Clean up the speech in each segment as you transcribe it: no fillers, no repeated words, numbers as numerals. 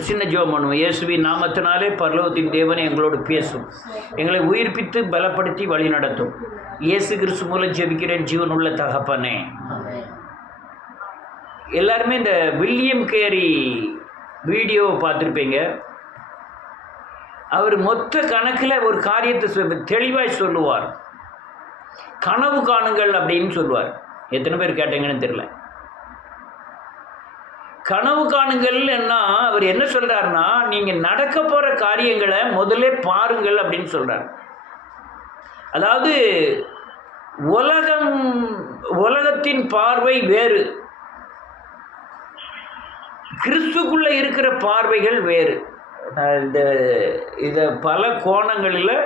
ஒரு சின்ன ஜெபம் பண்ணுவோம். இயேசுவின் நாமத்தினாலே பரலோகத்தின் தேவனை எங்களோடு பேசும், எங்களை உயிர்ப்பித்து பலப்படுத்தி வழி நடத்தும். இயேசு கிறிஸ்து மூலம் ஜெபிக்கிறேன் ஜீவனுள்ள தகப்பனே. எல்லாருமே இந்த வில்லியம் கேரி வீடியோவை பார்த்துருப்பீங்க. அவர் மொத்த கணக்கில் ஒரு காரியத்தை தெளிவாக சொல்லுவார். கனவு காணுங்கள் அப்படின்னு சொல்லுவார். எத்தனை பேர் கேட்டீங்கன்னு தெரியல. கனவு காணுங்கள்னா அவர் என்ன சொல்றாருன்னா, நீங்க நடக்க போற காரியங்களை முதல்ல பாருங்கள் அப்படின்னு சொல்றார். அதாவது உலகத்தின் பார்வை வேறு, கிறிஸ்துக்குள்ள இருக்கிற பார்வைகள் வேறு. இதை பல கோணங்களில்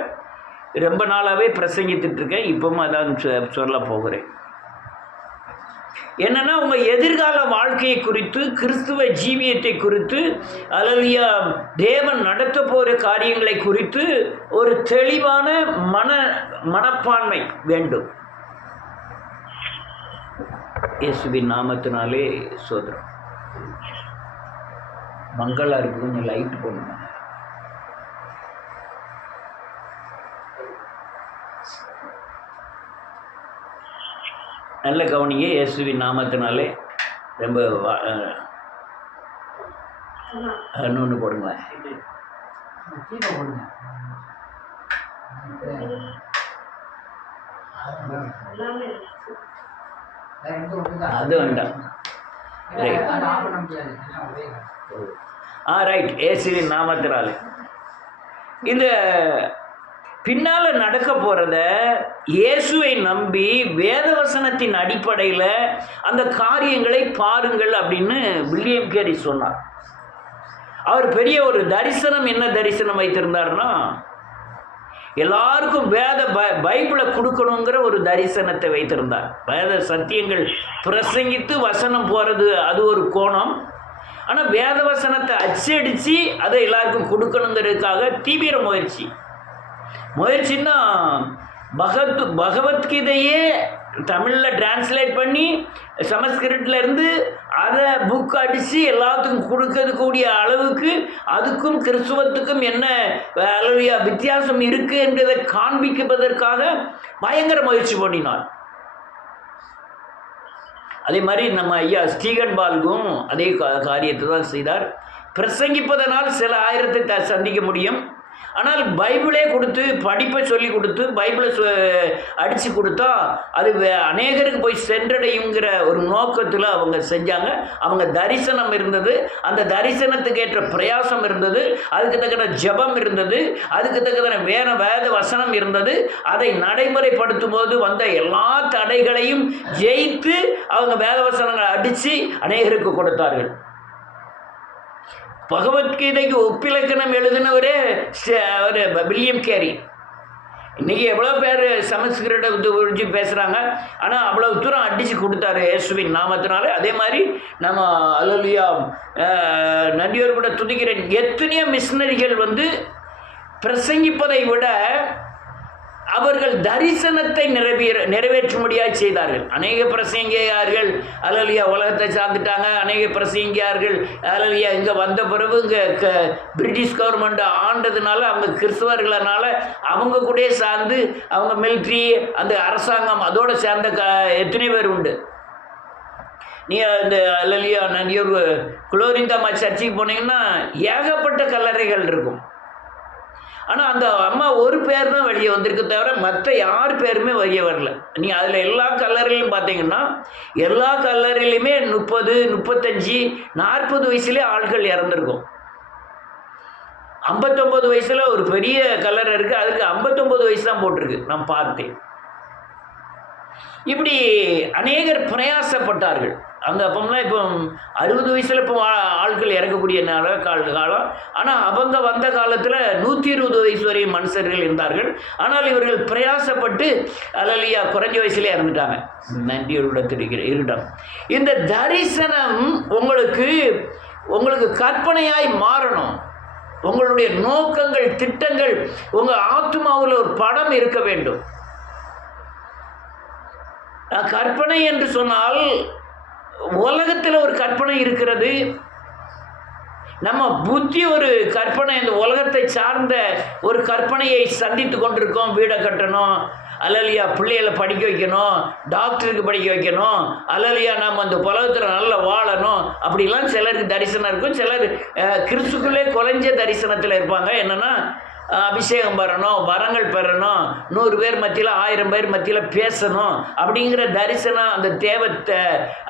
ரொம்ப நாளாகவே பிரசங்கித்துட்டு இருக்கேன். இப்பவும் அதான் சொல்ல போகிறேன். என்னன்னா, உங்கள் எதிர்கால வாழ்க்கையை குறித்து, கிறிஸ்துவ ஜீவியத்தை குறித்து, அல்லேலூயா, தேவன் நடத்த போகிற காரியங்களை குறித்து ஒரு தெளிவான மனப்பான்மை வேண்டும். இயேசுவின் நாமத்தினாலே சோதரம். மங்களா இருக்கு, கொஞ்சம் லைட் போடுங்க. நல்ல கவனிங்க. இயேசுவின் நாமத்தினாலே ரொம்ப இன்னொன்று போடுங்க. அது வேண்டாம். ரைட். இயேசுவின் நாமத்தினாலே இந்த பின்னால் நடக்க போகிறத இயேசுவை நம்பி வேதவசனத்தின் அடிப்படையில் அந்த காரியங்களை பாருங்கள் அப்படின்னு வில்லியம் கேரி சொன்னார். அவர் பெரிய ஒரு தரிசனம், என்ன தரிசனம் வைத்திருந்தார்னா, எல்லாருக்கும் பைபிளை கொடுக்கணுங்கிற ஒரு தரிசனத்தை வைத்திருந்தார். வேத சத்தியங்கள் பிரசங்கித்து வசனம் போகிறது அது ஒரு கோணம். ஆனால் வேத வசனத்தை அச்சடித்து அதை எல்லாருக்கும் கொடுக்கணுங்கிறதுக்காக தீவிர முயற்சின்னா பகவத்கீதையே தமிழில் டிரான்ஸ்லேட் பண்ணி சமஸ்கிருட்டில் இருந்து அதை புக் அடித்து எல்லாத்துக்கும் கொடுக்கக்கூடிய அளவுக்கு அதுக்கும் கிறிஸ்துவத்துக்கும் என்ன அளவியா வித்தியாசம் இருக்குது என்றதை காண்பிப்பதற்காக பயங்கர முயற்சி பண்ணினார். அதே மாதிரி நம்ம ஐயா ஸ்டீகன் பால்கும் அதே காரியத்தை தான் செய்தார். பிரசங்கிப்பதனால் சில ஆயிரத்தை சந்திக்க முடியும். ஆனால் பைபிளே கொடுத்து, படிப்பை சொல்லி கொடுத்து, பைபிளை அடித்து கொடுத்தா அது அநேகருக்கு போய் சென்றடையுங்கிற ஒரு நோக்கத்தில் அவங்க செஞ்சாங்க. அவங்க தரிசனம் இருந்தது, அந்த தரிசனத்துக்கு ஏற்ற பிரயாசம் இருந்தது, அதுக்கு தக்கன ஜபம் இருந்தது, அதுக்கு தக்கன வேத வசனம் இருந்தது. அதை நடைமுறைப்படுத்தும் போது வந்த எல்லா தடைகளையும் ஜெயித்து அவங்க வேத வசனங்களை அடித்து அநேகருக்கு கொடுத்தார்கள். பகவத்கீதைக்கு ஒப்பிலக்கணம் எழுதினவரே வில்லியம் கேரி. இன்றைக்கி எவ்வளோ பேர் சமஸ்கிருதத்தை குறித்து பேசுகிறாங்க, ஆனால் அவ்வளோ தூரம் அடித்து கொடுத்தாரு இயேசுவின் நாமத்தினால. அதே மாதிரி நம்ம அல்லேலூயா நன்றியோர் கூட துதிக்கிறேன். எத்தனையோ மிஷினரிகள் பிரசங்கிப்பதை விட அவர்கள் தரிசனத்தை நிறைவேற்றும்படியாக செய்தார்கள். அநேக பிரசங்கியார்கள் அல்லேலூயா உலகத்தை சார்ந்துட்டாங்க. அநேக பிரசங்கியார்கள் அல்லேலூயா இங்கே வந்த பிறகு இங்கே பிரிட்டிஷ் கவர்மெண்ட் ஆண்டதுனால அவங்க கிறிஸ்தவர்களால் அவங்க கூட சார்ந்து அவங்க மிலிட்ரி, அந்த அரசாங்கம் அதோடு சேர்ந்த எத்தனை பேர் உண்டு. நீ அந்த அல்லேலூயா நன்றியோர் குளோரிந்தாம்மா சர்ச்சுக்கு போனீங்கன்னா ஏகப்பட்ட கல்லறைகள் இருக்கும். ஆனால் அந்த அம்மா ஒரு பேர் தான் வெளியே வந்திருக்கு, தவிர மற்ற யார் பேருமே வெளியே வரல. நீ அதில் எல்லா கல்லறையிலும் பார்த்தீங்கன்னா எல்லா கல்லறையிலையுமே 30, 35, 40 வயசுலேயே ஆட்கள் இறந்துருக்கும். 59 வயசில் ஒரு பெரிய கல்லறை இருக்குது, அதுக்கு 59 வயசு தான் போட்டிருக்கு, நான் பார்த்தேன். இப்படி அநேகர் பிரயாசப்பட்டார்கள். அந்த அப்பம்லாம் இப்போ 60 வயசில் இப்போ ஆட்கள் இறக்கக்கூடிய காலம். ஆனால் அவங்க வந்த காலத்தில் 120 வயசு வரையும் மனுஷர்கள் இருந்தார்கள். ஆனால் இவர்கள் பிரயாசப்பட்டு அல்லேலூயா குறைஞ்ச வயசுலேயே இறந்துட்டாங்க. நன்றியோட இருக்கட்டும். இந்த தரிசனம் உங்களுக்கு கற்பனையாய் மாறணும். உங்களுடைய நோக்கங்கள், திட்டங்கள், உங்கள் ஆத்மாவில் ஒரு படம் இருக்க வேண்டும். கற்பனை என்று சொன்னால் உலகத்தில் ஒரு கற்பனை இருக்கிறது, நம்ம புத்தி ஒரு கற்பனை, இந்த உலகத்தை சார்ந்த ஒரு கற்பனையை சந்தித்து கொண்டிருக்கோம். வீடை கட்டணும், அல்லலியா பிள்ளைகளை படிக்க வைக்கணும், டாக்டருக்கு படிக்க வைக்கணும், அல்லலியா நம்ம அந்த உலகத்தில் நல்லா வாழணும், அப்படிலாம் சிலருக்கு தரிசனம் இருக்கும். சிலர் கிறிஸ்துக்குள்ளே குறைஞ்ச தரிசனத்தில் இருப்பாங்க. என்னென்னா அபிஷேகம் பெறணும், வரங்கள் பெறணும், 100 பேர் மத்தியில் 1000 பேர் மத்தியில் பேசணும் அப்படிங்கிற தரிசனம், அந்த தேவத்தை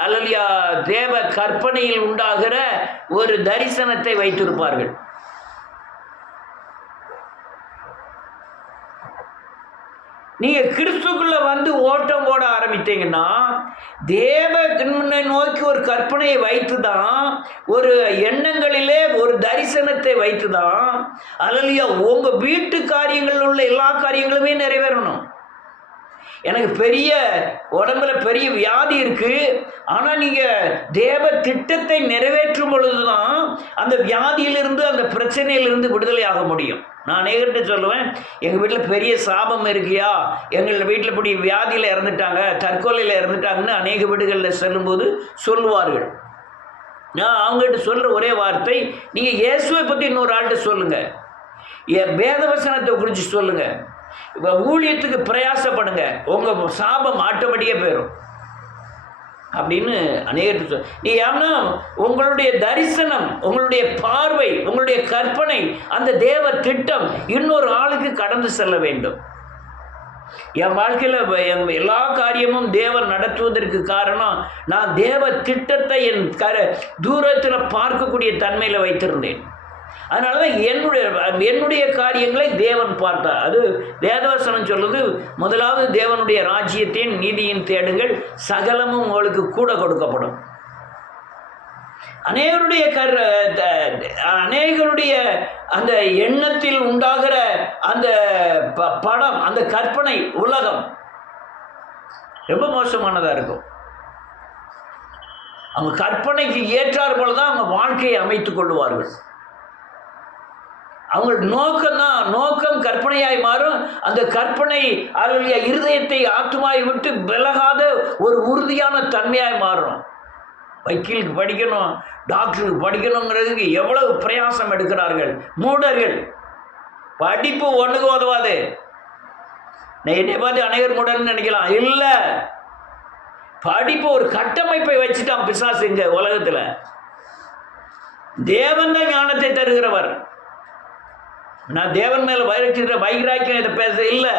அல்லலியா தேவ கற்பனையில் உண்டாகிற ஒரு தரிசனத்தை வைத்திருப்பார்கள். நீங்கள் கிறிஸ்துக்குள்ளே வந்து ஓட்டம் போட ஆரம்பித்தீங்கன்னா தேவ நோக்கி ஒரு கற்பனையை வைத்து தான், ஒரு எண்ணங்களிலே ஒரு தரிசனத்தை வைத்து தான் அல்லையா உங்கள் வீட்டு காரியங்களில் உள்ள எல்லா காரியங்களுமே நிறைவேறணும். எனக்கு பெரிய உடம்புல பெரிய வியாதி இருக்குது, ஆனால் நீங்கள் தேவ திட்டத்தை நிறைவேற்றும் பொழுது தான் அந்த வியாதியிலிருந்து அந்த பிரச்சனையிலிருந்து விடுதலை ஆக முடியும். நான் அநேகர்கிட்ட சொல்லுவேன், எங்கள் வீட்டில் பெரிய சாபம் இருக்கியா, எங்கள் வீட்டில் இப்படி வியாதியில் இறந்துட்டாங்க, தற்கொலையில் இறந்துட்டாங்கன்னு அநேக வீடுகளில் செல்லும்போது சொல்லுவார்கள். நான் அவங்ககிட்ட சொல்கிற ஒரே வார்த்தை, நீங்கள் இயேசுவை பற்றி இன்னொரு ஆள்கிட்ட சொல்லுங்கள், வேதவசனத்தை குறித்து சொல்லுங்கள், இப்போ ஊழியத்துக்கு பிரயாசப்படுங்க, உங்கள் சாபம் ஆட்டோமேட்டிக்காக போயிடும் அப்படின்னு அநேகருக்கு நீ ஏன்னா உங்களுடைய தரிசனம், உங்களுடைய பார்வை, உங்களுடைய கற்பனை, அந்த தேவ திட்டம் இன்னொரு ஆளுக்கு கடந்து செல்ல வேண்டும். என் வாழ்க்கையில் எல்லா காரியமும் தேவன் நடத்துவதற்கு காரணம், நான் தேவ திட்டத்தை என் தூரத்தில் பார்க்கக்கூடிய தன்மையில் வைத்திருந்தேன். அதனால தான் என்னுடைய காரியங்களை தேவன் பார்த்தார். அது வேதவசனம் சொல்லுது, முதலாவது தேவனுடைய ராஜ்யத்தின் நீதியின் தேடுங்கள், சகலமும் உங்களுக்கு கூட கொடுக்கப்படும். அநேகருடைய அந்த எண்ணத்தில் உண்டாகிற அந்த படம், அந்த கற்பனை உலகம் ரொம்ப மோசமானதாக இருக்கும். அவங்க கற்பனைக்கு ஏற்றார் போல தான் அவங்க வாழ்க்கையை அமைத்துக் கொள்வார்கள். அவங்க நோக்கம் கற்பனையாய் மாறும். அந்த கற்பனை அவருடைய இருதயத்தை ஆத்துமாய் விட்டு விலகாத ஒரு உறுதியான தன்மையாய் மாறும். வக்கீலுக்கு படிக்கணும், டாக்டருக்கு படிக்கணுங்கிறதுக்கு எவ்வளவு பிரயாசம் எடுக்கிறார்கள் மூடர்கள். படிப்பு ஒன்றுக்கு உதவாது. நான் என்னை பார்த்து அநேகர் மூடன்னு நினைக்கலாம். இல்லை, படிப்பு ஒரு கட்டமைப்பை வச்சுட்டான் பிசாசு. இங்க உலகத்தில் தேவன் தான் ஞானத்தை தருகிறவர். நான் தேவன் மேலே வைராக்கியம் இதை பேச இல்லை.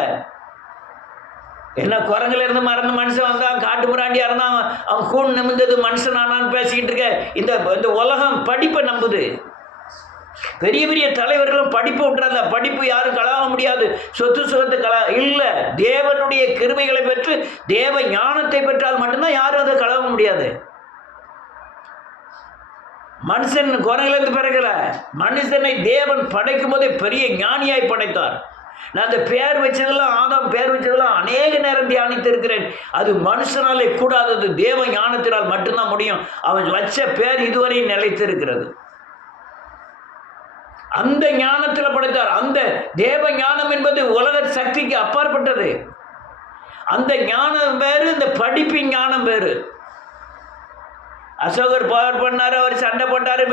என்ன குரங்குல இருந்து மறந்து மனுஷன் வந்தான், காட்டு முராண்டியாக இருந்தான், அவன் கூண் நிமிந்தது மனுஷன் ஆனான்னு பேசிக்கிட்டு இருக்க. இந்த உலகம் படிப்பை நம்புது. பெரிய பெரிய தலைவர்களும் படிப்பு விட்டுறாங்க. படிப்பு யாரும் கலாவ முடியாது, சொத்து சுகத்தை இல்லை. தேவனுடைய கிருபைகளை பெற்று தேவ ஞானத்தை பெற்றால் மட்டும்தான் யாரும் அதை கலாவ முடியாது. மனுஷன் குரங்கிலிருந்து பிறக்கல. மனுஷனை தேவன் படைக்கும் போதே பெரிய ஞானியாய் படைத்தார். நான் அந்த பேர் வச்சதெல்லாம், ஆதாம் பேர் வச்சதெல்லாம் அநேக நேரம் தியானித்து இருக்கிறேன். அது மனுஷனாலே கூடாதது, தேவ ஞானத்தினால் மட்டும்தான் முடியும். அவன் வச்ச பேர் இதுவரை நிலைத்து இருக்கிறது. அந்த ஞானத்தில் படைத்தார். அந்த தேவ ஞானம் என்பது உலக சக்திக்கு அப்பாற்பட்டது. அந்த ஞானம் வேறு, இந்த படிப்பின் ஞானம் வேறு. அசோகர் பவர் பண்ணார், அவர் சண்டை போட்டார்,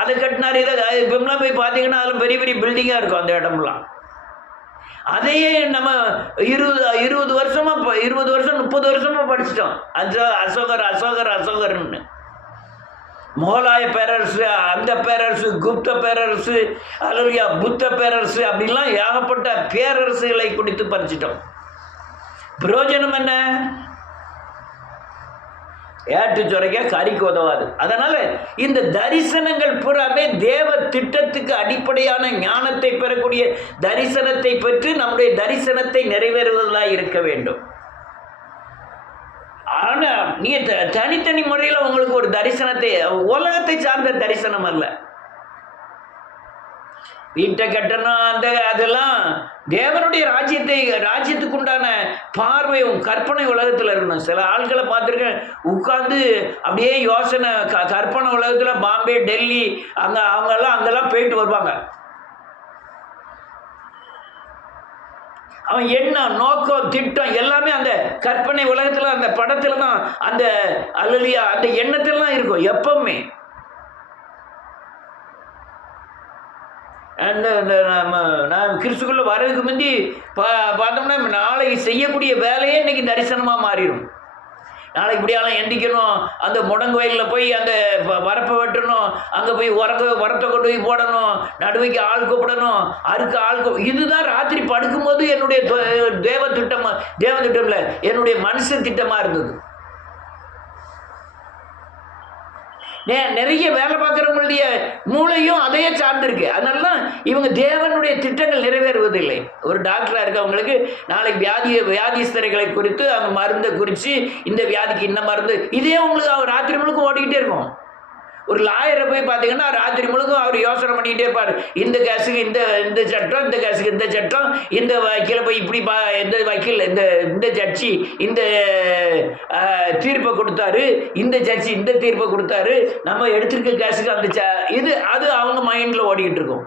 அதை கட்டினார், இதை இப்பெல்லாம் போய் பார்த்தீங்கன்னா அதில் பெரிய பெரிய பில்டிங்காக இருக்கும் அந்த இடம்லாம். அதையே நம்ம 20 வருஷமாக 20 வருஷம் 30 வருஷமாக படிச்சிட்டோம். அசோகர்னு மோலாய பேரரசு, அந்த பேரரசு, குப்த பேரரசு, அல்லையா புத்த பேரரசு, அப்படின்லாம் ஏகப்பட்ட பேரரசுகளை குடித்து படிச்சிட்டோம். பிரயோஜனம் என்ன? ஏட்டு சுரைக்க கறிக்கு உதவாது. அதனால இந்த தரிசனங்கள் புறாமே தேவ திட்டத்துக்கு அடிப்படையான ஞானத்தை பெறக்கூடிய தரிசனத்தை பெற்று நம்முடைய தரிசனத்தை நிறைவேறுவதாக இருக்க வேண்டும். ஆனால் நீ தனித்தனி முறையில் உங்களுக்கு ஒரு தரிசனத்தை, உலகத்தை சார்ந்த தரிசனம் அல்ல. வீட்டை கட்டணும், அதெல்லாம் தேவனுடைய ராஜ்யத்துக்கு உண்டான பார்வையும் கற்பனை உலகத்தில் இருக்கணும். சில ஆட்களை பார்த்துருக்கேன், உட்காந்து அப்படியே யோசனை கற்பனை உலகத்தில் பாம்பே, டெல்லி, அங்கெல்லாம் போயிட்டு வருவாங்க. அவன் எண்ணம், நோக்கம், திட்டம் எல்லாமே அந்த கற்பனை உலகத்தில், அந்த படத்தில் தான், அந்த அல்லலியா அந்த எண்ணத்தில் தான் இருக்கும் எப்பவுமே. அந்த நான் கிறிஸ்துக்குள்ளே வர்றதுக்கு முந்தி பார்த்தோம்னா நாளைக்கு செய்யக்கூடிய வேலையே இன்றைக்கி தரிசனமாக மாறிடும். நாளைக்கு இப்படியாலும் எந்திக்கணும், அந்த முடங்கு வயலில் போய் அந்த வரப்பை வெட்டணும், அங்கே போய் உரத்தை கொண்டு போய் போடணும், நடுவைக்கு ஆள் கூப்பிடணும், அறுக்க ஆள் இதுதான் ராத்திரி படுக்கும்போது என்னுடைய தேவ திட்டம் இல்லை, என்னுடைய மனுஷ திட்டமாக இருந்தது. நிறைய வேலை பார்க்குறவங்களுடைய மூளையும் அதையே சார்ந்திருக்கு. அதனால தான் இவங்க தேவனுடைய திட்டங்கள் நிறைவேறுவதில்லை. ஒரு டாக்டராக இருக்கவங்களுக்கு நாளைக்கு வியாதிஸ்தரைகளை குறித்து அவங்க மருந்தை குறித்து இந்த வியாதிக்கு இன்ன மருந்து, இதே உங்களுக்கு அவர் ராத்திரி முழுக்க ஓடிக்கிட்டே இருக்கும். ஒரு லாயரை போய் பார்த்தீங்கன்னா ராத்திரி முழுக்கும் அவர் யோசனை பண்ணிக்கிட்டே இருப்பார். இந்த கேஸுக்கு இந்த சட்டம், இந்த கேஸுக்கு இந்த சட்டம், இந்த வக்கீலை போய் இப்படி இந்த வக்கீல் இந்த ஜட்ஜி இந்த தீர்ப்பை கொடுத்தாரு, இந்த ஜட்ஜி இந்த தீர்ப்பை கொடுத்தாரு, நம்ம எடுத்திருக்க கேஸுக்கு அந்த அது அவங்க மைண்டில் ஓடிக்கிட்டு இருக்கும்.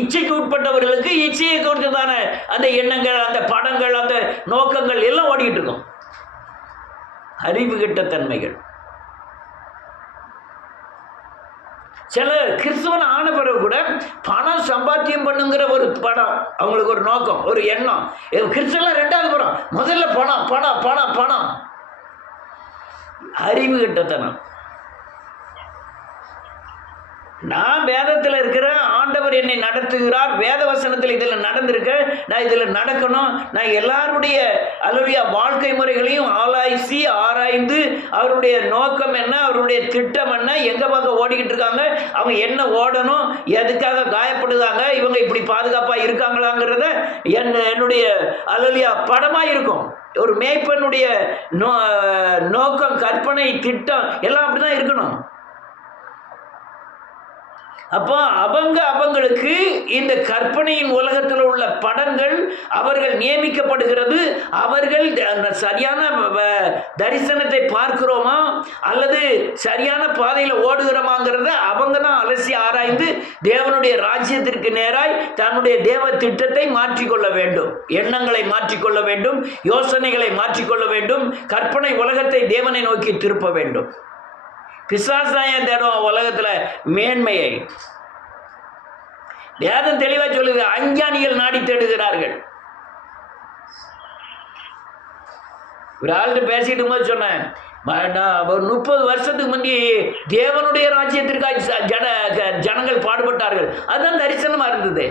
இச்சைக்கு உட்பட்டவர்களுக்கு இச்சையை கொடுத்ததான அந்த எண்ணங்கள், அந்த படங்கள், அந்த நோக்கங்கள் எல்லாம் ஓடிக்கிட்டு இருக்கும். அறிவு கெட்ட தன்மைகள். சில கிறிஸ்துவன் ஆன பிறகு கூட பணம் சம்பாத்தியம் பண்ணுங்கிற ஒரு படம், அவங்களுக்கு ஒரு நோக்கம், ஒரு எண்ணம். கிறிஸ்துவெல்லாம் ரெண்டாவது படம், முதல்ல பணம் பணம் பணம் பணம். அறிவு கெட்டத்தனம். நான் வேதத்தில் இருக்கிற ஆண்டவர் என்னை நடத்துகிறார், வேத வசனத்தில் இதில் நடந்திருக்க, நான் இதில் நடக்கணும், நான் எல்லாருடைய அல்லது வாழ்க்கை முறைகளையும் ஆராய்ந்து அவருடைய நோக்கம் என்ன, அவருடைய திட்டம் என்ன, எங்கே பக்கம் ஓடிக்கிட்டு இருக்காங்க, அவங்க என்ன ஓடணும், எதுக்காக காயப்படுதாங்க, இவங்க இப்படி பாதுகாப்பாக இருக்காங்களாங்கிறத என்னுடைய அல்லலியா படமாக இருக்கும். ஒரு மேய்ப்பனுடைய நோக்கம், கற்பனை, திட்டம் எல்லாம் அப்படி தான் இருக்கணும். அப்போ அவங்களுக்கு இந்த கற்பனையின் உலகத்தில் உள்ள படங்கள் அவர்கள் நியமிக்கப்படுகிறது. அவர்கள் சரியான தரிசனத்தை பார்க்கிறோமா அல்லது சரியான பாதையில் ஓடுகிறோமாங்கிறத அவங்க தான் அலசி ஆராய்ந்து தேவனுடைய ராஜ்யத்திற்கு நேராய் தன்னுடைய தேவ திட்டத்தை மாற்றிக்கொள்ள வேண்டும், எண்ணங்களை மாற்றிக்கொள்ள வேண்டும், யோசனைகளை மாற்றிக்கொள்ள வேண்டும், கற்பனை உலகத்தை தேவனை நோக்கி திருப்ப வேண்டும். பிசாசாயம் தேடும் உலகத்தில் மேன்மையை. வேதம் தெளிவாக சொல்லுது, அஞ்ஞானிகள் நாடி தேடுகிறார்கள். ஒரு ஆள்கிட்ட பேசிட்டு போது சொன்னேன், ஒரு 30 வருஷத்துக்கு முந்தி தேவனுடைய ராஜ்யத்திற்காக ஜனங்கள் பாடுபட்டார்கள், அதுதான் தரிசனமாக இருந்தது.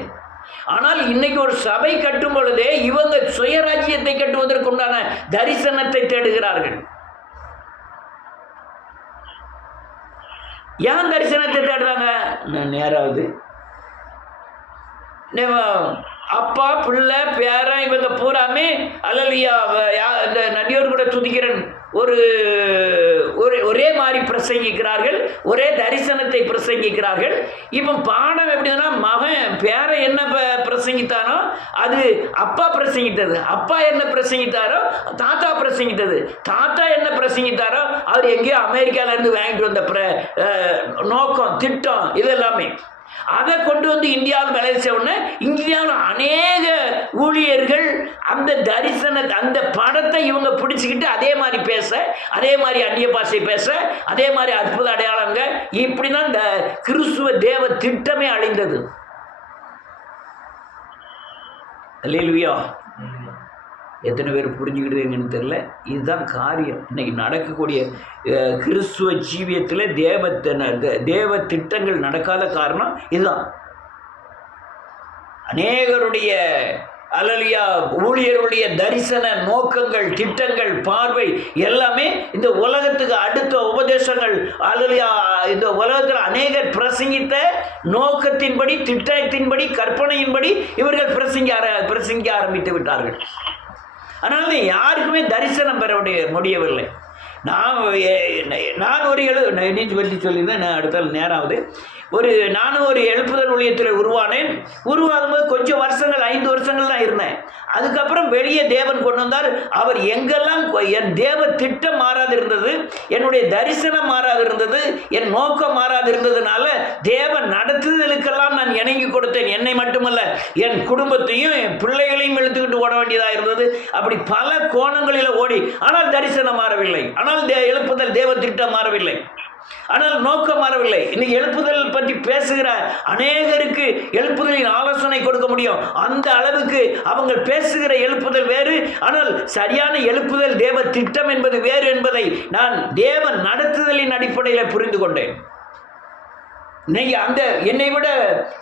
ஆனால் இன்னைக்கு ஒரு சபை கட்டும் பொழுதே இவங்க சுயராஜ்யத்தை கட்டுவதற்குண்டான தரிசனத்தை தேடுகிறார்கள். ஏன் தரிசனத்தை தேடுறாங்க? நேராவது அப்பா பிள்ளை பேரன் இவங்க பூராமே அல்லலியா இந்த நடிகர் கூட துதிக்கிறன் ஒரே மாதிரி பிரசங்கிக்கிறார்கள், ஒரே தரிசனத்தை பிரசங்கிக்கிறார்கள். இப்போ பாடம் எப்படின்னா, மகன் பேரன் என்ன பிரசங்கித்தானோ அது அப்பா பிரசங்கித்தது, அப்பா என்ன பிரசங்கித்தாரோ தாத்தா பிரசங்கித்தது, தாத்தா என்ன பிரசங்கித்தாரோ அவர் எங்கேயோ அமெரிக்காவிலேருந்து வாங்கிட்டு வந்த நோக்கம், திட்டம், இதெல்லாமே அதை கொண்டு வந்து இந்தியாவில் விளைவிச்ச உடனே இந்தியாவில் அநேக ஊழியர்கள் அந்த அந்த படத்தை இவங்க பிடிச்சிக்கிட்டு அதே மாதிரி பேச, அதே மாதிரி அந்நிய பாஷை பேச, அதே மாதிரி அற்புத அடையாளங்க, இப்படிதான் இந்த கிறிஸ்துவ தேவ திட்டமே அழிந்தது. அல்லேலூயா. எத்தனை பேர் புரிஞ்சுக்கிட்டுங்கன்னு தெரியல. இதுதான் காரியம். இன்னைக்கு நடக்கக்கூடிய கிறிஸ்துவ ஜீவியத்தில் தேவ திட்டங்கள் நடக்காத காரணம் இதுதான். அநேகருடைய அல்லலியா ஊழியருடைய தரிசன நோக்கங்கள், திட்டங்கள், பார்வை எல்லாமே இந்த உலகத்துக்கு அடுத்த உபதேசங்கள், அல்லலியா இந்த உலகத்தில் அநேகர் பிரசங்கித்த நோக்கத்தின்படி, திட்டத்தின்படி, கற்பனையின்படி இவர்கள் பிரசங்க ஆரம்பித்து விட்டார்கள். அதனால யாருக்குமே தரிசனம் பெற முடியவில்லை. நான் ஒரு நீச்சு பற்றி சொல்லியிருந்தேன். நான் அடுத்த நேராவது நானும் ஒரு எழுப்புதல் ஊழியத்தில் உருவாகும்போது கொஞ்சம் வருஷங்கள், 5 வருஷங்கள் தான் இருந்தேன். அதுக்கப்புறம் வெளியே தேவன் கொண்டு வந்தார். அவர் எங்கெல்லாம் என் தேவ திட்டம் மாறாது இருந்தது, என்னுடைய தரிசனம் மாறாது இருந்தது, என் நோக்கம் மாறாது இருந்ததுனால தேவன் நடத்துதலுக்கெல்லாம் நான் இணங்கி கொடுத்தேன். என்னை மட்டுமல்ல, என் குடும்பத்தையும் என் பிள்ளைகளையும் இழுத்துக்கிட்டு ஓட வேண்டியதாக இருந்தது. அப்படி பல கோணங்களில் ஓடி, ஆனால் தரிசனம் மாறவில்லை, ஆனால் எழுப்புதல் தேவ திட்டம் மாறவில்லை. ஆனால் நோக்கம் மாறவில்லை. இன்னைக்கு எழுப்புதல் பற்றி பேசுகிற அநேகருக்கு எழுப்புதலின் ஆலோசனை கொடுக்க முடியும். அந்த அளவுக்கு அவங்க பேசுகிற எழுப்புதல் வேறு, ஆனால் சரியான எழுப்புதல் தேவ திட்டம் என்பது வேறு என்பதை நான் தேவ நடத்துதலின் அடிப்படையில் புரிந்து கொண்டேன். இன்னைக்கு அந்த என்னை விட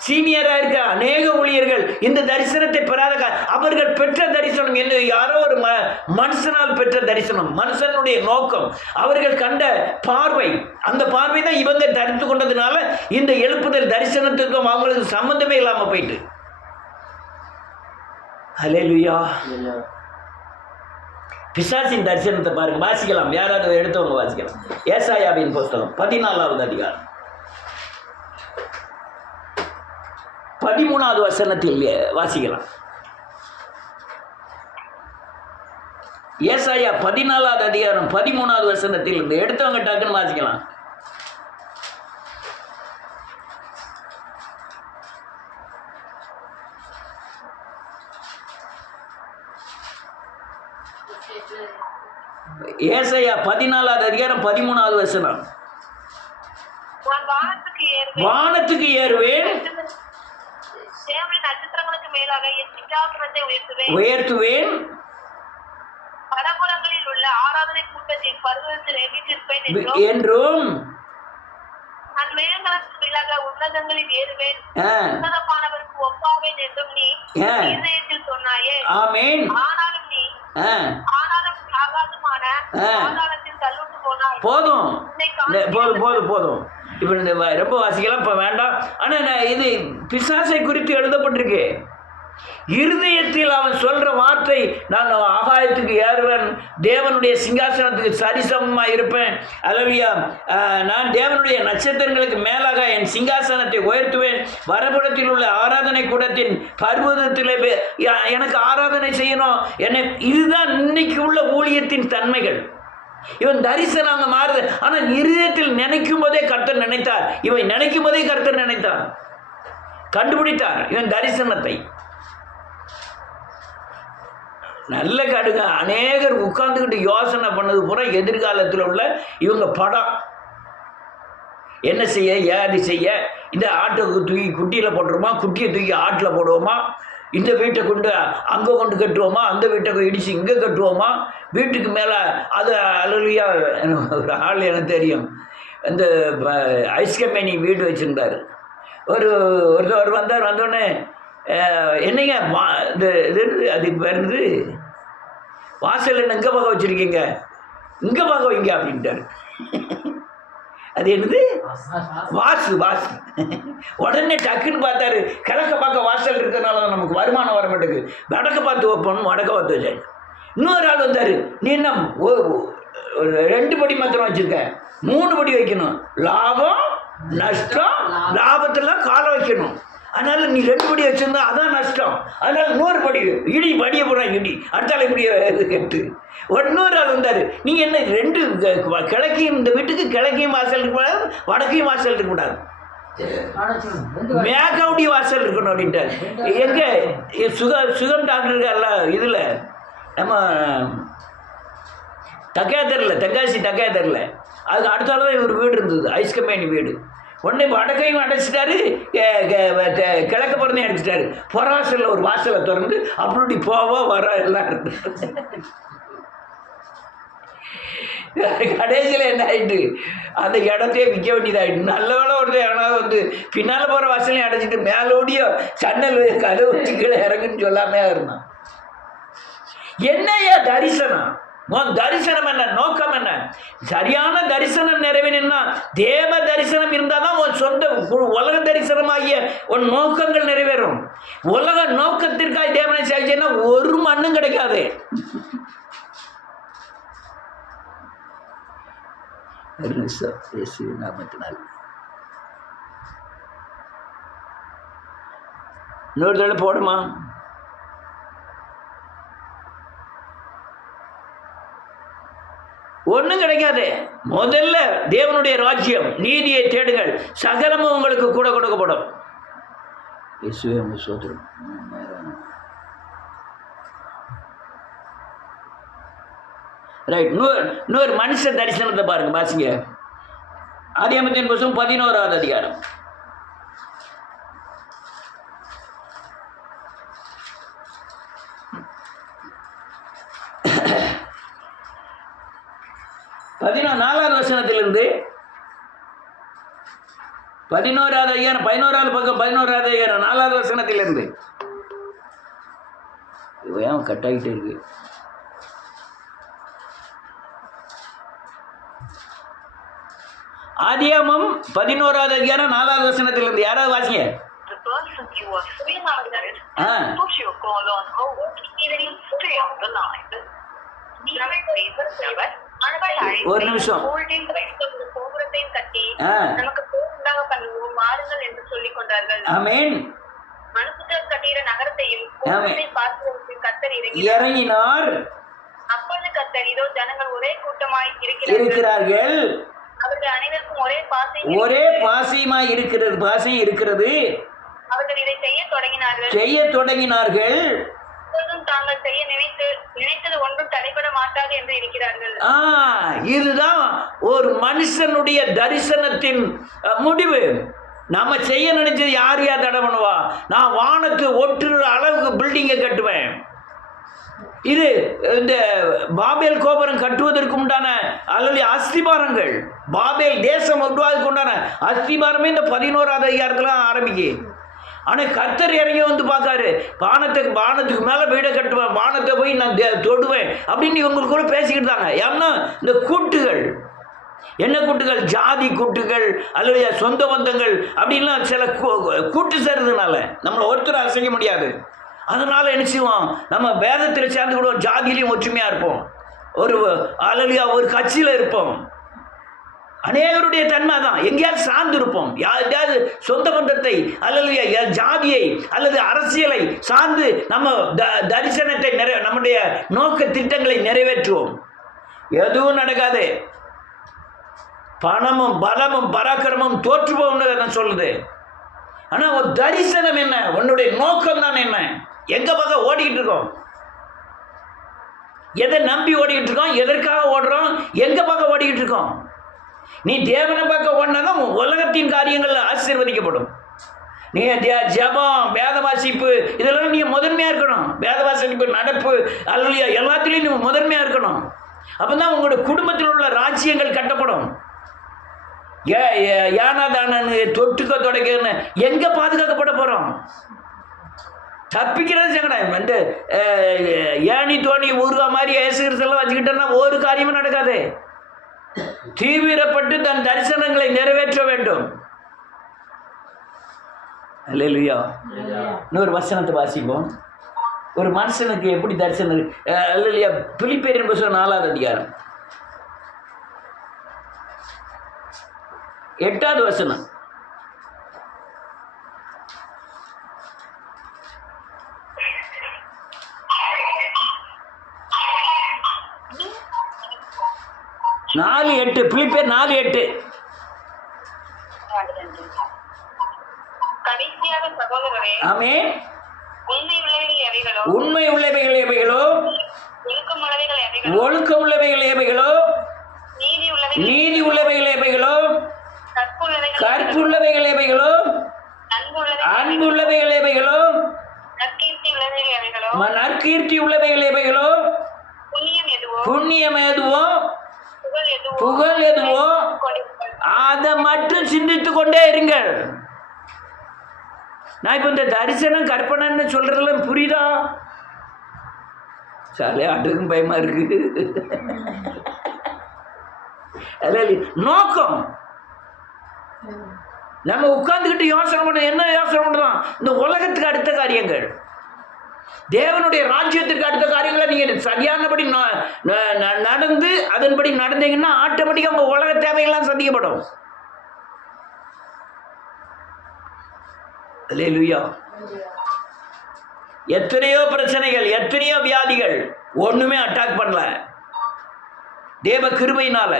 சீனியராக இருக்க அநேக ஊழியர்கள் இந்த தரிசனத்தை பெறாத அவர்கள் பெற்ற தரிசனம் என்ன, யாரோ ஒரு மனுஷனால் பெற்ற தரிசனம், மனுஷனுடைய நோக்கம், அவர்கள் கண்ட பார்வை, அந்த பார்வை தான் இவங்க தரித்து கொண்டதுனால இந்த எழுப்புதல் தரிசனத்துக்கும் அவங்களுக்கு சம்பந்தமே இல்லாமல் போயிட்டு. ஹல்லேலூயா. பிசாசின் தரிசனத்தை பாருங்க, வாசிக்கலாம், யாராவது எடுத்தவங்க வாசிக்கலாம். ஏசாயாவின் புஸ்தகம் 14வது அதிகாரம் 13வது வசனத்தில் வாசிக்கலாம். ஏசாயா 14வது அதிகாரம் 13வது வசனத்தில் இருந்து எடுத்தவங்க டக்குன்னு வாசிக்கலாம். ஏசாயா 14வது அதிகாரம் 13வது வசனம். வானத்துக்கு ஏறுவேன், நட்சத்திரங்களுக்கு மேலாக என் சிங்காசனத்தை உயர்த்துவேன், பலபுறங்களில் உள்ள ஆராதனை கூட்டத்தின் பருவத்தில் வீற்றிருப்பேன் என்றும், நான் மேகங்களுக்கு மேலாக உன்னதங்களில் ஏறுவேன், உன்னதமானவருக்கு ஒப்பாவேன் என்றும் நீ இதயத்தில் சொன்னாயே. ஆமென். ஆனாலும் நீ ஆகாதமான ஆதாரத்தில் தள்ளுண்டு போனாய். போதும் போதும் போதும். இப்போ இந்த ரொம்ப வாசிக்கலாம், இப்போ வேண்டாம். ஆனால் இது பிசாசை குறித்து எழுதப்பட்டிருக்கு. இருதயத்தில் அவன் சொல்கிற வார்த்தை, நான் ஆகாயத்துக்கு ஏறுவேன், தேவனுடைய சிங்காசனத்துக்கு சரிசமமாக இருப்பேன், அல்லவியா நான் தேவனுடைய நட்சத்திரங்களுக்கு மேலாக என் சிங்காசனத்தை உயர்த்துவேன், வரபுடத்தில் உள்ள ஆராதனை கூடத்தின் பர்வதத்தில் எனக்கு ஆராதனை செய்யணும் என்னை. இதுதான் இன்னைக்கு உள்ள ஊழியத்தின் தன்மைகள். இவன் தரிசனம் அங்கே மாறுது, ஆனால் இருதயத்தில் நினைக்கும் போதே கர்த்தர் நினைத்தார். இவன் நினைக்கும் போதே கர்த்தர் நினைத்தார், கண்டுபிடித்தார் இவன் தரிசனத்தை. நல்ல கடுங்க அநேகர் உட்கார்ந்துக்கிட்டு யோசனை பண்ணது பூரா எதிர்காலத்தில் உள்ள இவங்க படம். என்ன செய்ய, ஏது செய்ய, இந்த ஆட்டை தூக்கி குட்டியில் போட்டுருமா, குட்டியை தூக்கி ஆட்டில் போடுவோமா, இந்த வீட்டை கொண்டு அங்கே கொண்டு கட்டுவோமா, அந்த வீட்டை இடித்து இங்கே கட்டுவோமா, வீட்டுக்கு மேலே அது அலுவலியா. ஒரு ஆள் எனக்கு தெரியும், இந்த ஐஸ் கம்பெனி வீடு வச்சுருந்தார். ஒருத்தர் வந்தார், வந்தோடனே என்னங்க இந்த இது அது வருது வாசல் என்ன இங்கே பார்க்க வச்சுருக்கீங்க, இங்கே பார்க்க வைங்க அப்படின்ட்டார். அது என்னது, வாசு வாசு. உடனே டக்குன்னு பார்த்தாரு, கிழக்க பார்க்க வாசல் இருக்கிறதுனால தான் நமக்கு வருமானம் வர மாட்டேங்குது, வடக்க பார்த்து வைப்போம், வடக்க பார்த்து வச்சாரு. இன்னொரு ஆள் வந்தார், நீ என்ன ஒரு 2 படி மாத்திரம் வச்சுருக்க, 3 படி வைக்கணும், லாபம் நஷ்டம், லாபத்தில் காலை வைக்கணும், அதனால நீ 2 படி வச்சிருந்தா அதான் நஷ்டம், அதனால 100 படி இடி படிய போகிறான், இடி அடுத்தால இப்படி கேட்டு. இன்னொரு ஆள் வந்தார், நீங்கள் என்ன 2 கிழக்கையும், இந்த வீட்டுக்கு கிழக்கையும் வாசல் இருக்கக்கூடாது, வடக்கையும் வாசல் இருக்கக்கூடாது, மேற்கவுடைய வாசல் இருக்கணும் அப்படின்ட்டார். எங்கே சுகம் டாக்டர் இருக்கார்ல, இதில் நம்ம தென்காசி தக்கையாத்தரில், அதுக்கு அடுத்தால தான் இவர் வீடு இருந்தது, ஐஸ் கம்பெனி வீடு. உடனே வடக்கையும் அடைச்சிட்டாரு, கிழக்க பிறந்தையும் அடைச்சிட்டாரு. புறவாசலில் ஒரு வாசலை திறந்து அப்படி போவோ வர எல்லாம் இருந்து. கடைசியில் என்ன ஆகிட்டு, அந்த இடத்தையே விற்க வேண்டியதாகிட்டு. நல்ல வேலை ஒருத்தர் எவனாவது வந்து பின்னால் போகிற வாசலையும் அடைச்சிட்டு மேலோடியோ சன்னல் கதை வச்சு கீழே இறங்குன்னு சொல்லாமே இருந்தான். என்னையா தரிசனம், உன் தரிசனம் என்ன, நோக்கம் என்ன? சரியான தரிசனம் நிறைவேணும்னா தேவ தரிசனம் இருந்தால் தான் உன் சொந்த உலக தரிசனமாகிய உன் நோக்கங்கள் நிறைவேறும். உலக நோக்கத்திற்காக தேவனை செஞ்சேன்னா ஒரு மண்ணும் கிடைக்காது. இன்னொரு தடவை போடுமா, ஒன்றும் கிடைக்காது. முதல்ல தேவனுடைய ராஜ்யம் நீதியை தேடுங்கள், சகலமும் உங்களுக்கு கூட கொடுக்கப்படும். ரைட். இன்னொரு மனுஷ தரிசனத்தை பாருங்க, பாசிங்க. ஆதியாகமத்தின் புத்தகம் 11வது அதிகாரம். நாலாவது வசனத்திலிருந்து 11வது அதிகாரம் 11வது பக்கம் 11வது அதிகாரம் 4வது வசனத்திலிருந்து. ஏன் கட் ஆகிட்டே இருக்கு? ஆதியாகமம் 11வது அதிகாரம் 4வது வசனத்திலிருந்து. யாராவது வாசிங்க. ஒரு நிமிஷம். கோபுரத்தையும் கட்டி நமக்கு போர் உண்டாக பண்ணுவோம் வாருங்கள் என்று சொல்லிக் கொண்டார்கள். ஆமென். மனுஷர் கட்டிய நகரத்தையும் பார்த்து கர்த்தர் இறங்கினார். அப்பொழுது கர்த்தர், இதோ ஜனங்கள் ஒரே கூட்டமாய் இருக்கிறார்கள், அவர்கள் அனைவருக்கும் ஒரே பாசையுமாய் இருக்கிறது. அவர்கள் இதை செய்ய தொடங்கினார்கள். தாங்கள் செய்ய நினைத்தது ஒன்றும் தடைபட மாட்டாது என்று இருக்கிறார்கள். இதுதான் ஒரு மனுஷனுடைய தரிசனத்தின் முடிவு. நம்ம செய்ய நினைச்சது யார் தடை பண்ணுவா? நான் வானத்து ஒட்டுற அளவுக்கு பில்டிங்கை கட்டுவேன். இது இந்த பாபேல் கோபுரம் கட்டுவதற்கு உண்டான அல்லது அஸ்திபாரங்கள், பாபேல் தேசம் உருவாதுக்கு உண்டான அஸ்திபாரமே இந்த 11வது அதிகாரத்துல ஆரம்பிக்கு. ஆனால் கர்த்தர் இறங்கி வந்து பார்க்காரு, வானத்துக்கு மேலே வீடை கட்டுவேன், வானத்தை போய் நான் தொடுவேன் அப்படின்னு இவங்களுக்குள்ள பேசிக்கிட்டு தாங்க. ஏன்னா இந்த கூட்டுகள் என்ன கூட்டுகள்? ஜாதி கூட்டுகள் அல்லது சொந்த பந்தங்கள் அப்படின்லாம் சில கூட்டு சேர்றதுனால நம்மளை ஒருத்தர் அசைக்க முடியாது. அதனால் என்ன செய்வோம்? நம்ம வேதத்தில் சேர்ந்து கூட ஜாதியிலையும் ஒற்றுமையாக இருப்போம், ஒரு கட்சியில் இருப்போம். அநேகருடைய தன்மை தான். எங்கேயாவது சார்ந்து இருப்போம், யாருடையாவது சொந்த பந்தத்தை அல்லது ஜாதியை அல்லது அரசியலை சார்ந்து நம்ம தரிசனத்தை நம்முடைய நோக்க திட்டங்களை நிறைவேற்றுவோம். எதுவும் நடக்காது. பணமும் பலமும் பராக்கிரமும் தோற்று போகணும்னு சொல்லுது. ஆனால் ஒரு தரிசனம் என்ன? உன்னுடைய நோக்கம் தான் என்ன? எங்க பக்கம் ஓடிக்கிட்டு இருக்கோம்? எதை நம்பி ஓடிக்கிட்டு இருக்கோம்? எதற்காக ஓடுறோம்? எங்க பக்கம் ஓடிக்கிட்டு இருக்கோம்? நீ தேவனை பார்க்க ஓடினாதான் உலகத்தின் காரியங்கள் ஆசீர்வதிக்கப்படும். நீ ஜபம், வேத வாசிப்பு இதெல்லாம் நீ முதன்மையாக இருக்கணும். வேத வாசிப்பு, நடப்பு அல்ல எல்லாத்துலேயும் நீ முதன்மையாக இருக்கணும். அப்போ தான் உங்களோட குடும்பத்தில் உள்ள ராஜ்யங்கள் கட்டப்படும். யானாதானு தொட்டுக்க தொடக்கன்னு எங்கே பாதுகாக்கப்பட போகிறோம்? தப்பிக்கிறது சங்கடம். வந்து ஏணி தோணி ஊருகா மாதிரி ஏசுகிறதெல்லாம் வச்சுக்கிட்டோன்னா ஒரு காரியமும் நடக்காது. தீவிரப்பட்டு தன் தரிசனங்களை நிறைவேற்ற வேண்டும். அல்லேலூயா. இன்னொரு வசனத்தை வாசிப்போம். ஒரு மனுஷனுக்கு எப்படி தரிசனம்? அல்லேலூயா. பிலிப்பியரின் புத்தகம் 4வது அதிகாரம் 8வது வசனம். பிலிப்பியர் 4:8. கடைசியாக சகோதரரே, ஆமென், உண்மை உள்ளவைகள் எவைகளோ, ஒழுக்கம் உள்ளவைகள் எவைகளோ, நீதி உள்ளவைகள் எவைகளோ, கற்புள்ளவைகள் எவைகளோ, அன்புள்ளவைகள் எவைகளோ, நற்கீர்த்தி உள்ளவைகள் எவைகளோ, புண்ணியம் எதுவோ, புகழ் எதுவோ அதை மட்டும் சிந்தித்து கொண்டே இருங்கள். நான் இப்போ இந்த தரிசனம் கற்பனைன்னு சொல்றதெல்லாம் புரியுதா? சாலே ஆட்டுக்கும் பயமா இருக்கு. நோக்கம் நம்ம உட்கார்ந்துக்கிட்டு யோசனை பண்ண, என்ன யோசனை பண்ணுறோம்? இந்த உலகத்துக்கு அடுத்த காரியங்கள், தேவனுடைய ராஜ்யத்திற்கு அடுத்த காரியங்களை நீங்கள் சரியானபடி நடந்து அதன்படி நடந்தீங்கன்னா ஆட்டோமேட்டிக்காக உங்கள் உலக தேவையெல்லாம் சந்திக்கப்படும். அல்லேலூயா. எத்தனையோ பிரச்சனைகள், எத்தனையோ வியாதிகள், ஒன்றுமே அட்டாக் பண்ணல தேவ கிருபையினால.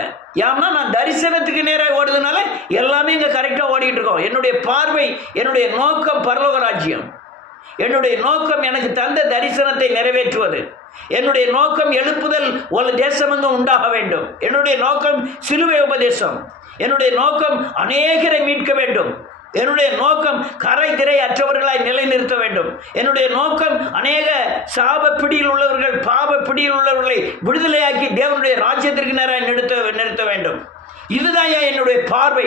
ஏன்னா நான் தரிசனத்துக்கு நேராக ஓடுறதுனால எல்லாமே இங்கே கரெக்டாக ஓடிக்கிட்டு இருக்கோம். என்னுடைய பார்வை, என்னுடைய நோக்கம் பரலோக ராஜ்யம். என்னுடைய நோக்கம் எனக்கு தந்த தரிசனத்தை நிறைவேற்றுவது. என்னுடைய நோக்கம் எழுப்புதல் ஒரு தேசமெங்கும் உண்டாக வேண்டும். என்னுடைய நோக்கம் சிலுவை உபதேசம். என்னுடைய நோக்கம் அநேகரை மீட்க வேண்டும். என்னுடைய நோக்கம் கரை திரை அற்றவர்களாய் நிலைநிறுத்த வேண்டும். என்னுடைய நோக்கம் அநேக சாப பிடியில் உள்ளவர்கள், பாவ பிடியில் உள்ளவர்களை விடுதலையாக்கி தேவனுடைய ராஜ்யத்திற்கு நேராக நிறுத்த வேண்டும். இதுதான் என்னுடைய பார்வை.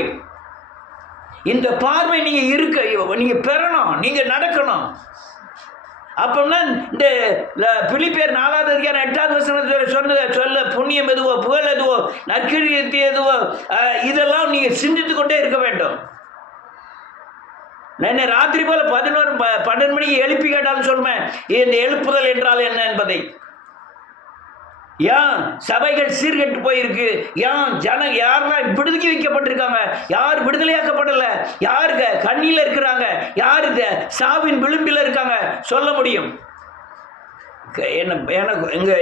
இந்த பார்வை நீங்க பெறணும், நீங்க நடக்கணும். அப்போனா இந்த பிலிப்பியர் 4வது அதிகாரம் 8வது வசனத்தில் சொல்ல புண்ணியம் எதுவோ, புகழ் எதுவோ, நற்கிரியத்தை எதுவோ, இதெல்லாம் நீங்க சிந்தித்து கொண்டே இருக்க வேண்டும். நான் ராத்திரி போல 11-12 மணிக்கு எழுப்பி கேட்டாலும் சொல்லுவேன் இந்த எழுப்புதல் என்றால் என்ன என்பதை. ஏன் சபைகள் சீர்கெட்டு போயிருக்கு? ஏன் யாரெல்லாம் விடுதலை வைக்கப்பட்டிருக்காங்க, யார் விடுதலையாக்கப்படலை, யார் கண்ணியில் இருக்கிறாங்க, யார் சாவின் விளிம்பில் இருக்காங்க சொல்ல முடியும்.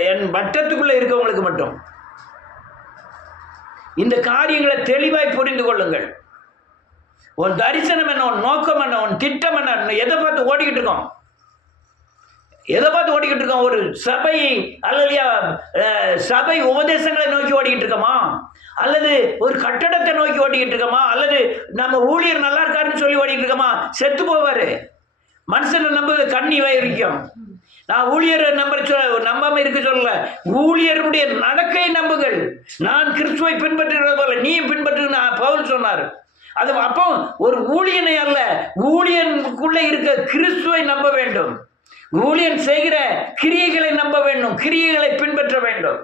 என் வட்டத்துக்குள்ள இருக்கவங்களுக்கு மட்டும் இந்த காரியங்களை தெளிவாய் புரிந்து கொள்ளுங்கள். உன் தரிசனம் என்ன, உன் நோக்கம் என்ன, உன் திட்டம் என்ன, எதை பார்த்து ஓடிக்கிட்டு இருக்கோம்? ஒரு சபை அல்லையா, சபை உபதேசங்களை நோக்கி ஓடிக்கிட்டு இருக்கோமா, அல்லது ஒரு கட்டடத்தை நோக்கி ஓடிக்கிட்டு இருக்கோமா, அல்லது நம்ம ஊழியர் நல்லா இருக்காருன்னு சொல்லி ஓடிக்கிட்டு இருக்கோமா? செத்து போவாரு. மனுஷனை நம்புவது கண்ணி வைக்கும். நான் ஊழியரை நம்பாம இருக்க சொல்லல, ஊழியருடைய நடக்கை நம்புகள். நான் கிறிஸ்துவை பின்பற்றுகிறது போல நீ பின்பற்று பவுல் சொன்னார். அது அப்போ ஒரு ஊழியனை அல்ல, ஊழியனுக்குள்ள இருக்க கிறிஸ்துவை நம்ப வேண்டும். ஊழியன் செய்கிற கிரியைகளை நம்ப வேண்டும், கிரியைகளை பின்பற்ற வேண்டும்.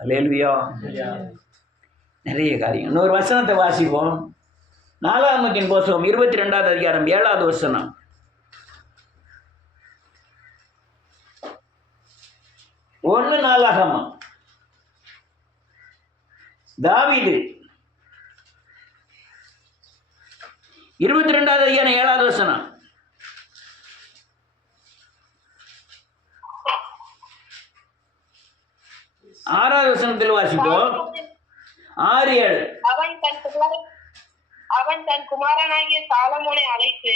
அல்லேலூயா. நிறைய காரியம். இன்னொரு வசனத்தை வாசிப்போம். 4 புஸ்தகம் 22வது அதிகாரம் 7வது வசனம். ஒன்று நாளாகமம். தாவீது 22வது அதிகாரம் 7வது வசனம். 6வது வசனத்தில் வாசிப்போம். 6-7. அவன் தன் குமாரனாகிய சாலமோனை அழைத்து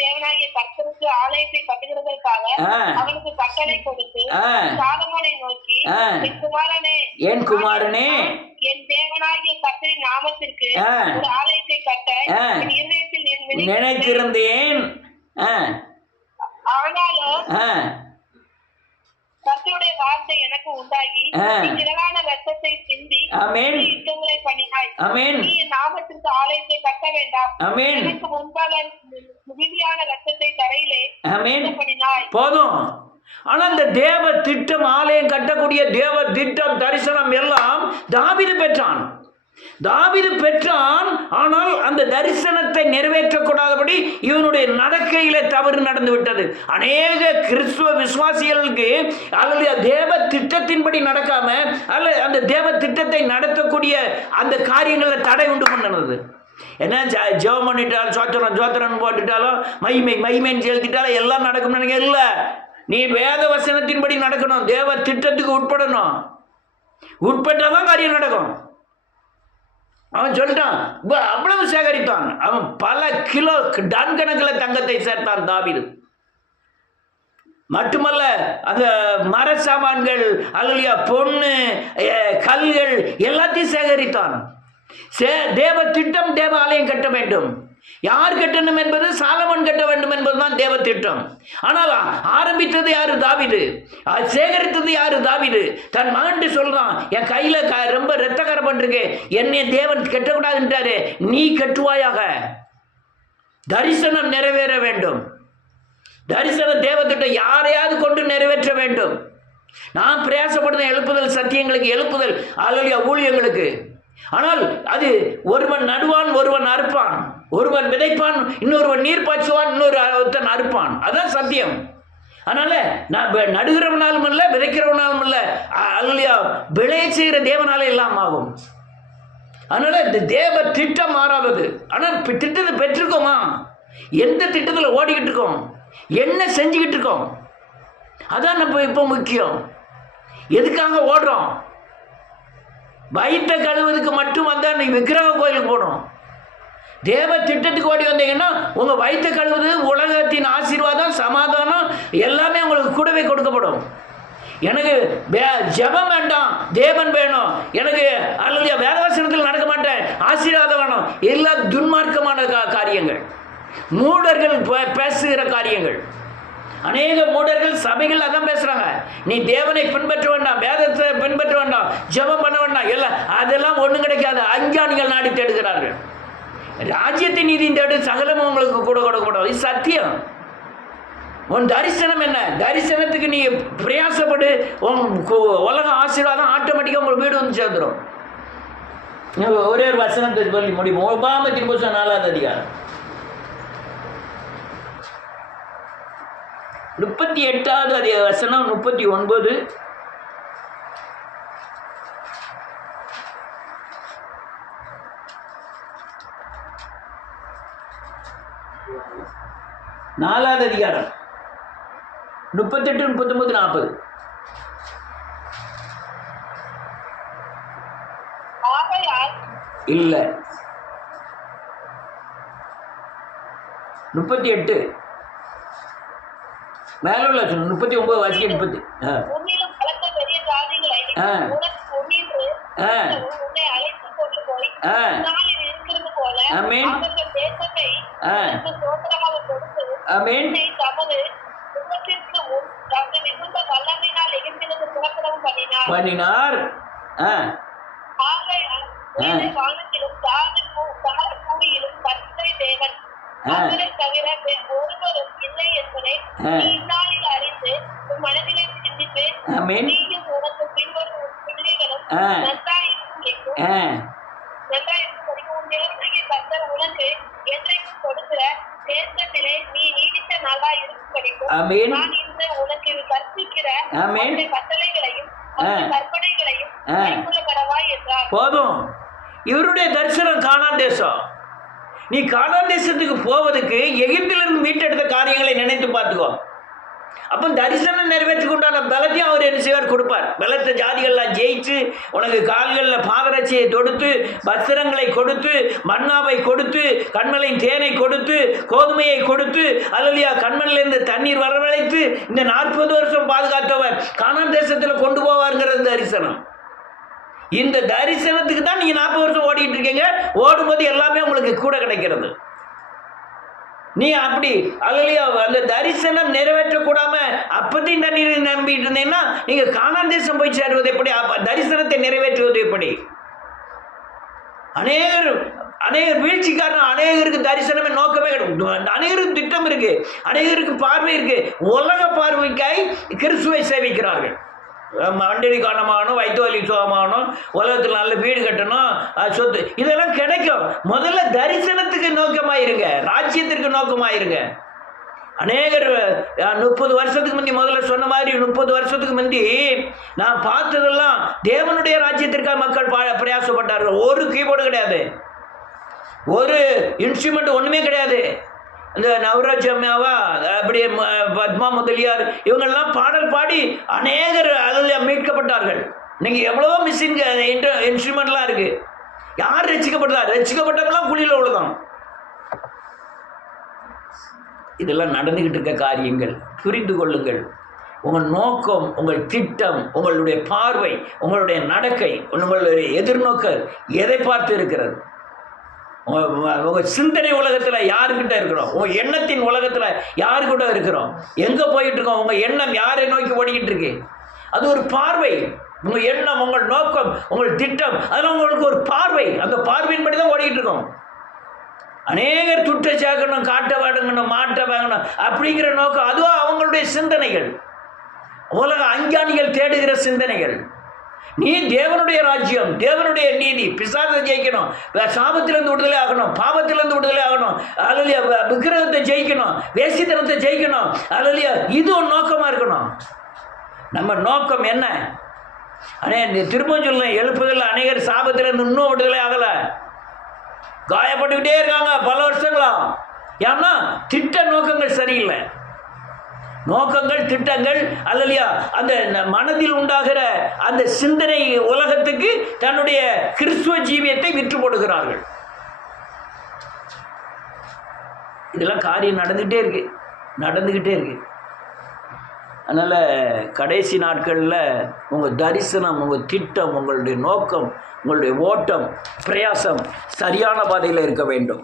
தேவனாகிய கர்த்தருக்கு ஆலயத்தை கட்டுகிறதற்காக அவனுக்கு கட்டளை கொடுத்து சாலமோனை நோக்கி, என் குமாரனே, என் தேவனாகிய கர்த்தரின் நாமத்திற்கு ஒரு ஆலயத்தை கட்ட என் இருதயத்தில் நினைத்திருந்தேன். ஆனாலும் கர்த்தருடைய வார்த்தை எனக்கு உண்டாகி, திரளான ரத்தத்தை சிந்தி யுத்தங்களை பண்ணினாய். நீ என் நாமத்திற்கு ஆலயத்தை கட்ட வேண்டாம். எனக்கு முன்பாக மிகுதியான ரத்தத்தை தரையிலே பண்ணினாய். போதும். ஆனா இந்த தேவ திட்டம், ஆலயம் கட்டக்கூடிய தேவ திட்டம், தரிசனம் எல்லாம் தாவீது பெற்றான். ஆனால் அந்த தரிசனத்தை நிறைவேற்றக்கூடாதபடி இவனுடைய நடக்கையில தவறு நடந்து விட்டது. அநேக கிறிஸ்துவ விசுவாசிகளுக்கு அல்லது தேவ திட்டத்தின்படி நடக்காம, அல்ல அந்த தேவ திட்டத்தை நடத்தக்கூடிய அந்த காரியங்களில் தடை உண்டு பண்ணது. என்ன ஜெபம் பண்ணிட்டாலும் சோத்திரம் போட்டுட்டாலும் மகிமைன்னு செலுத்திட்டாலும் எல்லாம் நடக்கும். இல்லை, நீ வேத வசனத்தின்படி நடக்கணும், தேவ திட்டத்துக்கு உட்படணும். உட்பட்டாதான் காரியம் நடக்கும். அவன் சொல்லிட்டான், அவ்வளவு சேகரித்தான். அவன் பல கிலோ டன் கணக்கில் தங்கத்தை சேர்த்தான் தாவீது. மட்டுமல்ல, அந்த மர சாமான்கள், அல்லையா பொண்ணு, கல்கள் எல்லாத்தையும் சேகரித்தான். தேவ திட்டம், தேவ ஆலயம் கட்ட வேண்டும். யார் கட்டணும் என்பது சாலமோன் கட்ட வேண்டும் என்பதுதான் தேவ திட்டம். ஆனால் ஆரம்பித்தது யாரு? தாவீது. சேகரித்தது யாரு? தாவீது. தன் மகன் சொல்றான், என் கையில ரொம்ப ரத்தக்கரை பண்றீங்க, என்னை தேவன் கட்டக்கூடாதுன்றாரு, நீ கட்டுவாயாக. தரிசனம் நிறைவேற வேண்டும். தரிசன தேவ திட்டம் யாரையாவது கொண்டு நிறைவேற்ற வேண்டும். நான் பிரயாசப்படுத்த எழுப்புதல் சத்தியங்களுக்கு, எழுப்புதல் அல்லையா ஊழியங்களுக்கு. ஆனால் அது ஒருவன் நடுவான், ஒருவன் அறுப்பான், ஒருவன் விதைப்பான், இன்னொருவன் நீர் பாய்ச்சுவான், இன்னொருத்தன் அறுப்பான். அதான் சத்தியம். அதனால நான் நடுகிறவனாலும் இல்லை, விதைக்கிறவனாலும் இல்லை, அல்லையா விளைய செய்கிற தேவனால எல்லாம் ஆகும். அதனால இந்த தேவ திட்டம் மாறாதது. ஆனால் திட்டத்தை பெற்றிருக்கோமா? எந்த திட்டத்தில் ஓடிக்கிட்டு இருக்கோம், என்ன செஞ்சுக்கிட்டு இருக்கோம், அதான் நம்ம இப்போ முக்கியம். எதுக்காக ஓடுறோம்? வயிற்றை கழுவுறதுக்கு மட்டும் வந்தால் நீ விக்கிரக கோயிலுக்கு போகணும். தேவ திட்டத்துக்கு ஓடி வந்தீங்கன்னா உங்கள் வயிற்றை கழுவுது, உலகத்தின் ஆசீர்வாதம், சமாதானம் எல்லாமே உங்களுக்கு கூடவே கொடுக்கப்படும். எனக்கு ஜெபம் வேண்டாம், தேவன் வேணும், எனக்கு அல்லது வேதவசனத்தில் நடக்க மாட்டேன், ஆசீர்வாதம் வேணும், எல்லாம் துன்மார்க்கமான காரியங்கள், மூடர்கள் பேசுகிற காரியங்கள். அநேக மூடர்கள் சபைகள் அதான் பேசுறாங்க. நீ தேவனை பின்பற்ற வேண்டாம், வேதத்தை பின்பற்ற வேண்டாம், ஜெபம் பண்ண வேண்டாம், எல்லாம் அதெல்லாம் ஒன்றும் கிடைக்காது. அஞ்ஞானிகள் நாடி தேடுகிறார்கள். ராஜ்யத்தை நீதி தேடு, சகலமும் உங்களுக்கு கூட கொடுக்கப்படும். இது சத்தியம். உன் தரிசனம் என்ன? தரிசனத்துக்கு நீ பிரயாசப்படு, உன் உலக ஆசீர்வாதம் ஆட்டோமேட்டிக்காக உங்கள் வீடு வந்து சேர்ந்துடும். ஒரே ஒரு வசனத்தை சொல்லி முடியும். உபாகமத்தின் புத்தகம் 4ஆம் அதிகாரம் 38வது வசனம் 39. நாலாவது அதிகாரம் 38, 39, 40. இல்ல 38 மேல உள்ள 39 வாசிக்க 30. பண்ணினார். அவரை தவிர ஒருவரும் இல்லை என்பதை இந்நாளில் அறிந்து உன் மனதிலே சிந்தித்து நீயும் உனக்கு பின்வரும் பிள்ளைகளும் தேவனுடைய கர்த்தர் உனக்கு என்றைக்கும் கொடுக்கிற தேசத்திலே நீ நீடித்த நாளா இருக்கும்படிக்கும் நான் இன்று உனக்கு கற்பிக்கிற கட்டளைகளையும் கற்பனைகளையும் கைக்கொள்ள கடவாய் என்றார். போதும். இவருடைய தரிசனம் கானான் தேசம். நீ கானான் தேசத்துக்கு போவதற்கு எகிப்திலிருந்து மீட்டெடுத்த காரியங்களை நினைத்து பார்த்துக்கோ. அப்போ தரிசனம் நிறைவேற்றி கொண்டான பலத்தையும் அவர் என்ன செய்வார்? கொடுப்பார். பலத்த ஜாதிகள்லாம் ஜெயிச்சு உனக்கு கால்களில் பாதரட்சியை தொடுத்து, வஸ்திரங்களை கொடுத்து, மன்னாவை கொடுத்து, கண்மலையின் தேனை கொடுத்து, கோதுமையை கொடுத்து, அல்லையா கண்மலையிலிருந்து தண்ணீர் வரவழைத்து இந்த 40 வருஷம் பாதுகாத்தவர் கானான் தேசத்தில் கொண்டு போவாருங்கிறது தரிசனம். இந்த தரிசனத்துக்கு தான் நீங்கள் 40 வருஷம் ஓடிட்டு இருக்கீங்க. ஓடும்போது எல்லாமே உங்களுக்கு கூட கிடைக்கிறது. நீ அப்படி அல்லையா அந்த தரிசனம் நிறைவேற்றக்கூடாம அப்பத்தையும் தண்ணீர் நம்பிட்டு இருந்தீங்கன்னா நீங்கள் கானான் தேசம் போய் சேருவது எப்படி? தரிசனத்தை நிறைவேற்றுவது எப்படி? அநேகர் வீழ்ச்சிக்காரன். அநேகருக்கு தரிசனமே நோக்கமே கிடையாது. அநேகருக்கு திட்டம் இருக்கு, அநேகருக்கு பார்வை இருக்கு. உலக பார்வைக்காய் கிறிஸ்துவை சேவிக்கிறார்கள். மண்டடி காணமாகணும், வயிற்று வலி சுகமாகணும், உலகத்தில் நல்ல வீடு கட்டணும், சொத்து, இதெல்லாம் கிடைக்கும். முதல்ல தரிசனத்துக்கு நோக்கமாயிருங்க, ராஜ்யத்திற்கு நோக்கமாயிருங்க. அநேகர் 30 வருஷத்துக்கு முந்தி முதல்ல சொன்ன மாதிரி 30 வருஷத்துக்கு முந்தி நான் பார்த்ததெல்லாம் தேவனுடைய ராஜ்யத்திற்காக மக்கள் பிரயாசப்பட்டார்கள். ஒரு கீபோர்டு கிடையாது, ஒரு இன்ஸ்ட்ருமெண்ட் ஒன்றுமே கிடையாது. இந்த நவராஜ் அம்மாவா, அப்படி பத்மா முதலியார், இவங்கெல்லாம் பாடல் பாடி அநேகர் அதில் மீட்கப்பட்டார்கள். இன்னைக்கு எவ்வளவோ மிஷின் இன்ஸ்ட்ருமெண்ட்லாம் இருக்குது. யார் ரசிக்கப்பட்டார்? ரசிக்கப்பட்டவங்களாம் குழியில் விழுதான். இதெல்லாம் நடந்துக்கிட்டு இருக்க காரியங்கள். புரிந்து கொள்ளுங்கள். உங்கள் நோக்கம், உங்கள் திட்டம், உங்களுடைய பார்வை, உங்களுடைய நடக்கை, உங்களுடைய எதிர்நோக்கல் எதை பார்த்து இருக்கிறது? உங்கள் சிந்தனை உலகத்தில் யாருக்கிட்ட இருக்கிறோம்? உங்கள் எண்ணத்தின் உலகத்தில் யாருக்கிட்ட இருக்கிறோம்? எங்கே போயிட்டு இருக்கோம்? உங்கள் எண்ணம் யாரை நோக்கி ஓடிக்கிட்டு இருக்கு? அது ஒரு பார்வை. உங்கள் எண்ணம், உங்கள் நோக்கம், உங்கள் திட்டம், அதெல்லாம் உங்களுக்கு ஒரு பார்வை. அந்த பார்வையின்படி தான் ஓடிக்கிட்டு இருக்கோம். அநேகர் துட்டை சேர்க்கணும், காட்ட வாங்கணும், மாட்ட வாங்கணும் அப்படிங்கிற நோக்கம், அதுவும் அவங்களுடைய சிந்தனைகள். உலக அஞ்ஞானிகள் தேடுகிற சிந்தனைகள். நீ தேவனுடைய ராஜ்யம், தேவனுடைய நீதி, பிசாசை ஜெயிக்கணும், சாபத்திலிருந்து விடுதலை ஆகணும், பாவத்திலிருந்து விடுதலை ஆகணும், அல்லையா விக்கிரகத்தை ஜெயிக்கணும், வேசித்தனத்தை ஜெயிக்கணும், அல்லையா இது ஒரு நோக்கமாக இருக்கணும். நம்ம நோக்கம் என்ன? திரும்ப சொல்ல எழுப்புதல் அநேகர் சாபத்திலிருந்து இன்னும் விடுதலை ஆகலை, காயப்பட்டுக்கிட்டே இருக்காங்க பல வருஷங்களா. ஏன்னா திட்ட நோக்கங்கள் சரியில்லை. நோக்கங்கள், திட்டங்கள், அல்லையா அந்த மனதில் உண்டாகிற அந்த சிந்தனை உலகத்துக்கு தன்னுடைய கிறிஸ்துவ ஜீவியத்தை விற்று போடுகிறார்கள். இதெல்லாம் காரியம் நடந்துகிட்டே இருக்கு. அதனால் கடைசி நாட்களில் உங்கள் தரிசனம், உங்கள் திட்டம், உங்களுடைய நோக்கம், உங்களுடைய ஓட்டம், பிரயாசம் சரியான பாதையில் இருக்க வேண்டும்.